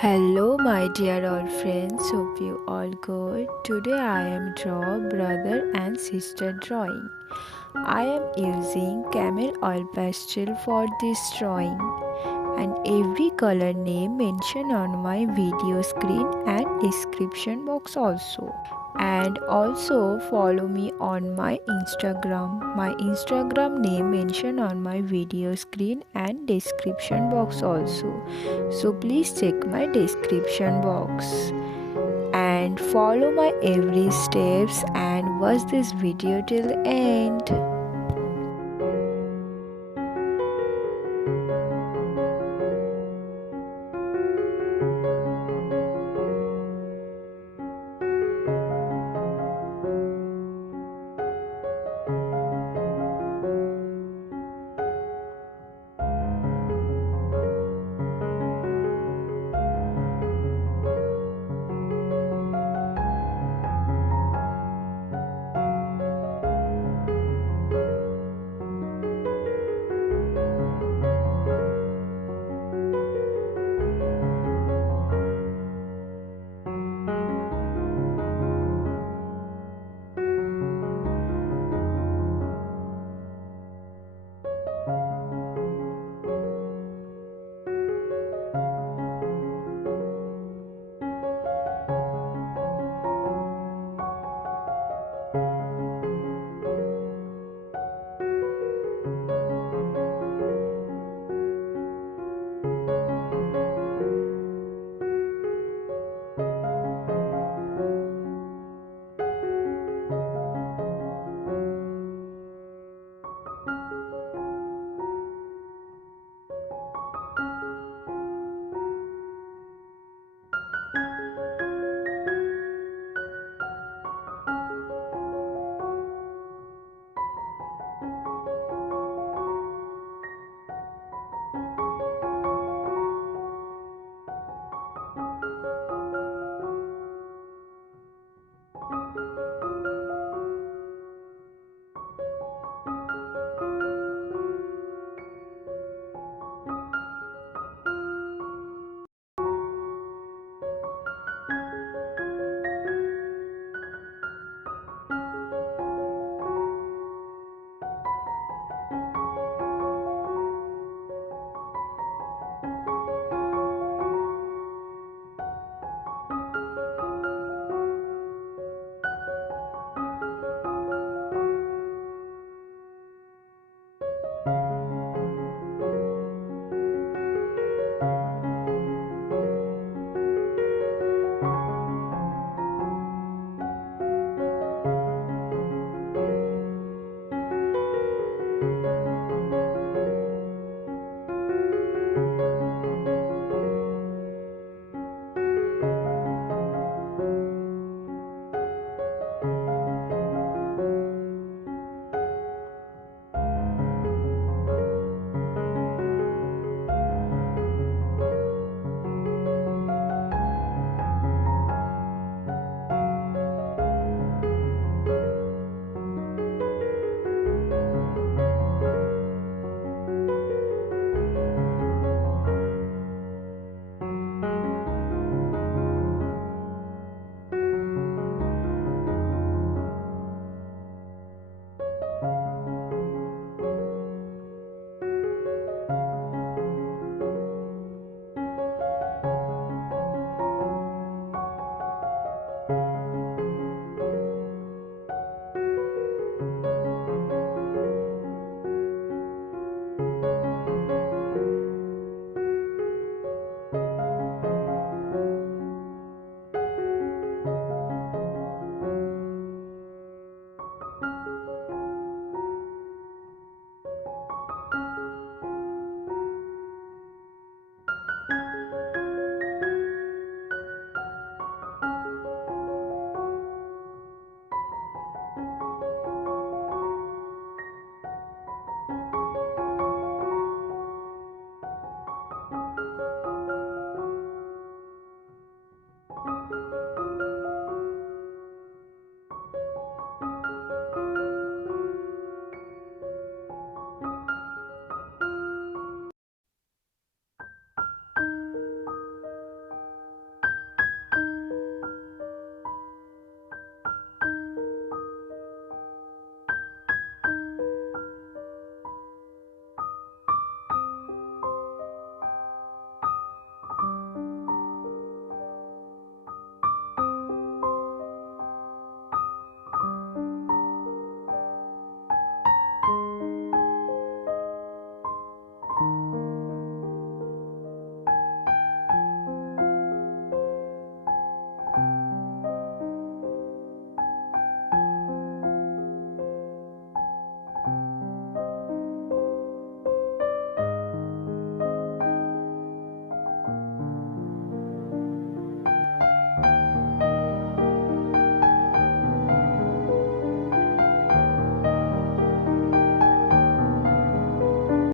Hello, my dear old friends. Hope you all good. Today I am draw brother and sister drawing. I am using camel oil pastel for this drawing, and every color name mentioned on my video screen and description box also. And also follow me on my Instagram. My Instagram name mentioned on my video screen and description box also. So please check my description box and follow my every steps and watch this video till end.